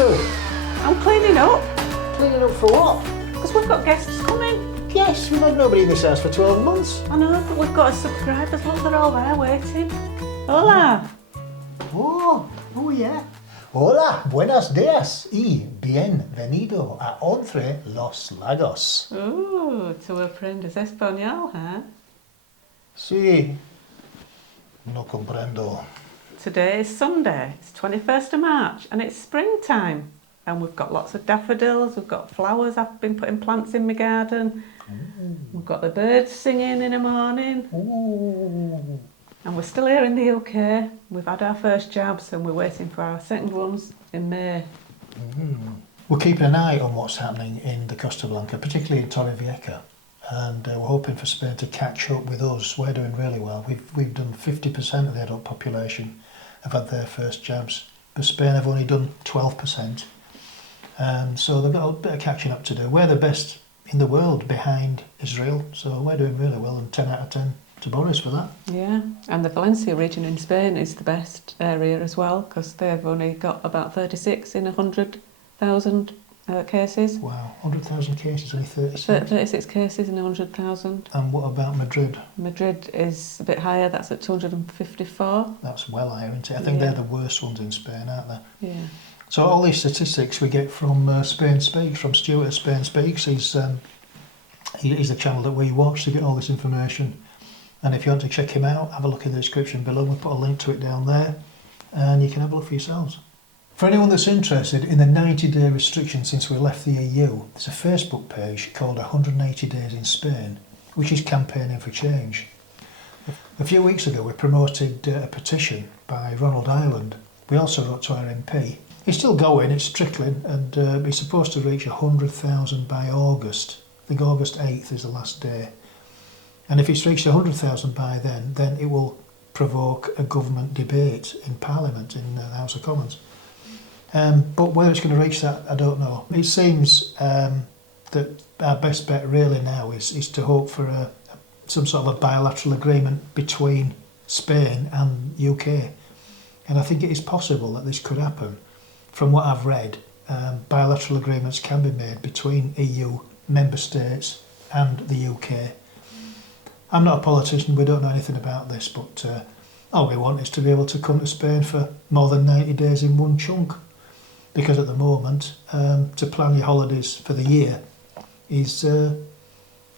doing? I'm cleaning up. Cleaning up for what? Because we've got guests coming. Yes, we've had nobody in this house for 12 months. I know, but we've got a subscribers. Look, they're all there waiting. Hola. Oh yeah. Hola, buenos días y bienvenido a Entre los Lagos. Ooh, tú aprendes español, huh? Sí, no comprendo. Today is Sunday, it's 21st of March and it's springtime. And we've got lots of daffodils, we've got flowers, I've been putting plants in my garden. Ooh. We've got the birds singing in the morning. Ooh. And we're still here in the UK. We've had our first jabs and we're waiting for our second ones in May. We're keeping an eye on what's happening in the Costa Blanca, particularly in Torrevieja. And we're hoping for Spain to catch up with us. We're doing really well. We've done 50% of the adult population have had their first jabs, but Spain have only done 12%. So they've got a bit of catching up to do. We're the best in the world behind Israel, so we're doing really well, and 10 out of 10 to Boris for that. Yeah, and the Valencia region in Spain is the best area as well, because they've only got about 36 in 100,000 cases. Wow, 100,000 cases, only 36? 36 cases in 100,000. And what about Madrid? Madrid is a bit higher, that's at 254. That's well higher, isn't it? I think they're the worst ones in Spain, aren't they? Yeah. So all these statistics we get from Spain Speaks, from Stuart at Spain Speaks. He's the channel that we watch to get all this information. And if you want to check him out, have a look in the description below. We'll put a link to it down there and you can have a look for yourselves. For anyone that's interested in the 90-day restriction since we left the EU, there's a Facebook page called 180 Days in Spain, which is campaigning for change. A few weeks ago we promoted a petition by Ronald Ireland. We also wrote to our MP. It's still going, it's trickling, and it's supposed to reach 100,000 by August. I think August 8th is the last day. And if it's reached 100,000 by then it will provoke a government debate in Parliament, in the House of Commons. But whether it's going to reach that, I don't know. It seems that our best bet really now is to hope for some sort of a bilateral agreement between Spain and UK. And I think it is possible that this could happen. From what I've read, bilateral agreements can be made between EU member states and the UK. I'm not a politician, we don't know anything about this, but all we want is to be able to come to Spain for more than 90 days in one chunk. Because at the moment, to plan your holidays for the year is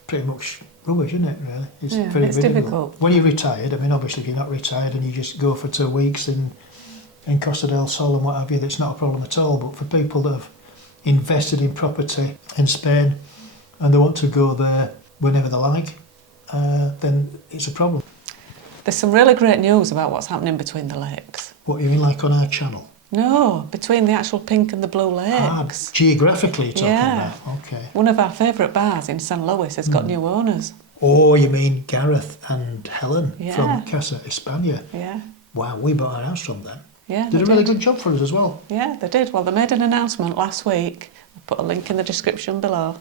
pretty much rubbish, isn't it, really? It's very difficult. When you're retired, I mean, obviously if you're not retired and you just go for 2 weeks in Costa del Sol and what have you, that's not a problem at all. But for people that have invested in property in Spain and they want to go there whenever they like, then it's a problem. There's some really great news about what's happening between the lakes. What, you mean like on our channel? No, between the actual pink and the blue lakes. Geographically you're talking about? Okay. One of our favourite bars in San Luis has got new owners. Oh, you mean Gareth and Helen from Casa Espania? Yeah. Wow, we bought our house from them. Yeah, did a really good job for us as well. Yeah, they did. Well, they made an announcement last week. I'll put a link in the description below.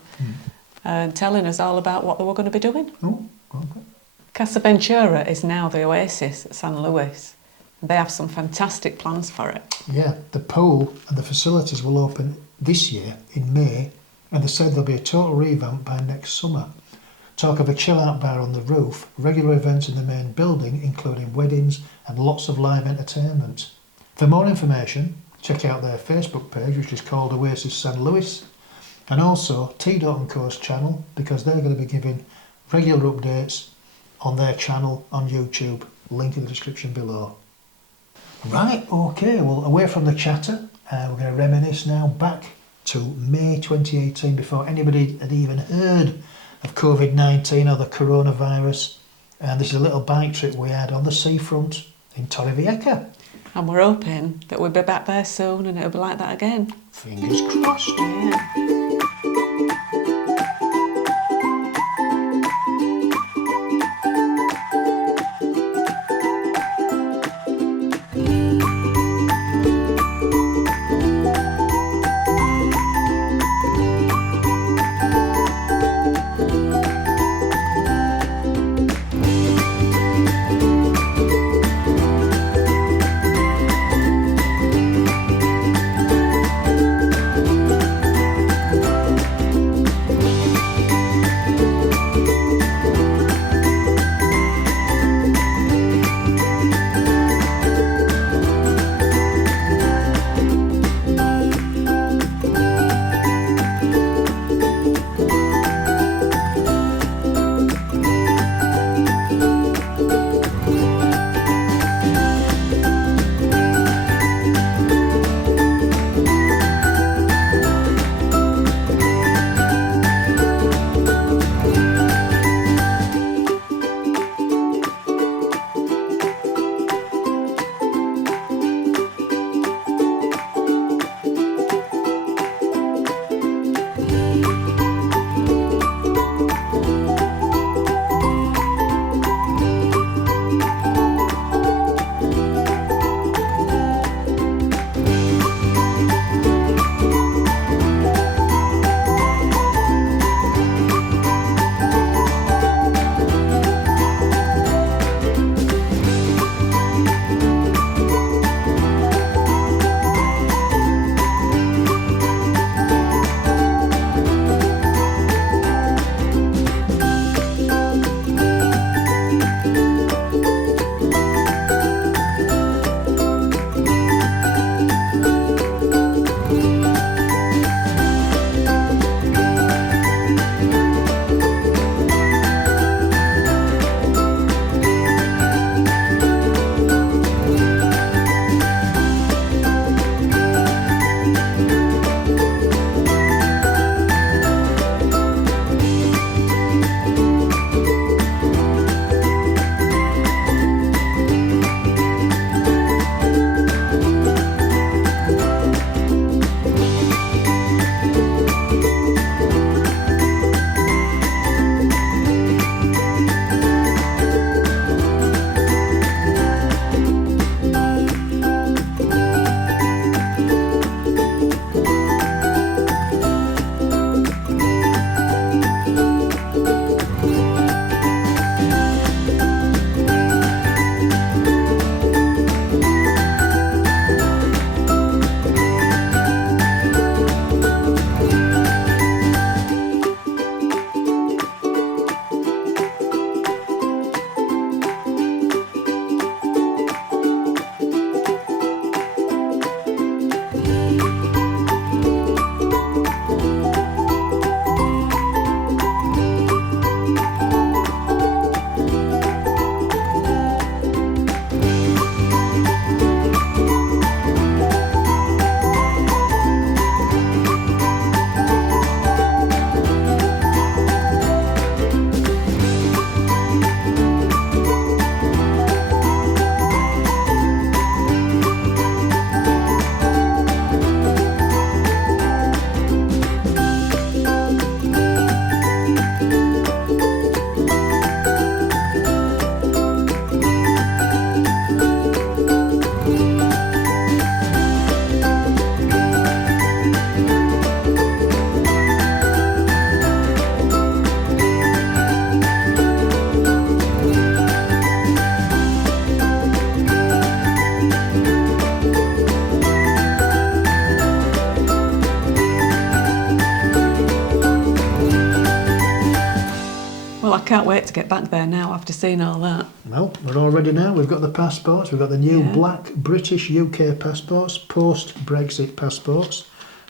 Telling us all about what they were going to be doing. Oh, okay. Casa Ventutra is now the Oasis at San Luis. They have some fantastic plans for it. Yeah, the pool and the facilities will open this year in May, and they said there'll be a total revamp by next summer. Talk of a chill-out bar on the roof, regular events in the main building, including weddings and lots of live entertainment. For more information, check out their Facebook page, which is called Oasis San Luis, and also T.Co's channel, because they're going to be giving regular updates on their channel on YouTube. Link in the description below. Right, okay, well, away from the chatter, we're going to reminisce now back to May 2018, before anybody had even heard of COVID-19 or the coronavirus. And this is a little bike trip we had on the seafront in Torrevieja. And we're hoping that we'll be back there soon and it'll be like that again. Fingers crossed. Yeah. can't wait to get back there now after seeing all that. Well, we're all ready now. We've got the passports. We've got the new black British UK passports, post-Brexit passports.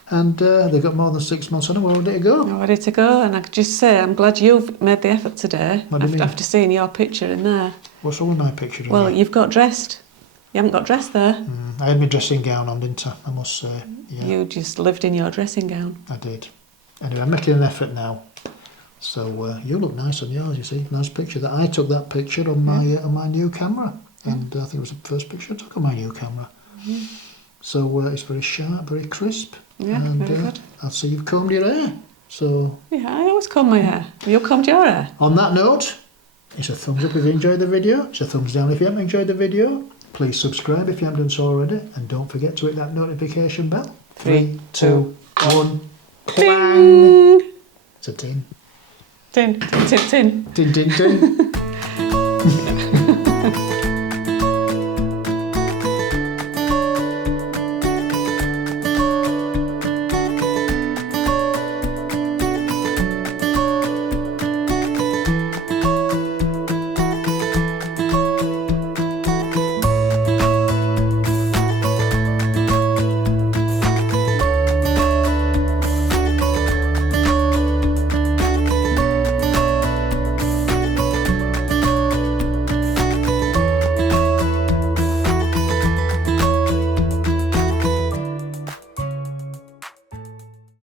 And they've got more than 6 months on them. We're ready to go. We're ready to go, and I could just say I'm glad you've made the effort today What do you mean? after seeing your picture in there. What's wrong with my picture? Well, you've got dressed. You haven't got dressed there. I had my dressing gown on, didn't I must say. Yeah, You just lived in your dressing gown. I did. Anyway, I'm making an effort now. So you look nice on yours, you see. Nice picture. That I took that picture on my new camera. And I think it was the first picture I took on my new camera. So it's very sharp, very crisp. Yeah, and, very good. I see you've combed your hair. So Yeah, I always comb my hair. Have you combed your hair? on that note, it's a thumbs up if you enjoyed the video. It's a thumbs down if you haven't enjoyed the video. Please subscribe if you haven't done so already. And don't forget to hit that notification bell. 3, 2, 1. Clang! It's a tin. Tin, tin, tin, tin. Tin, tin, tin.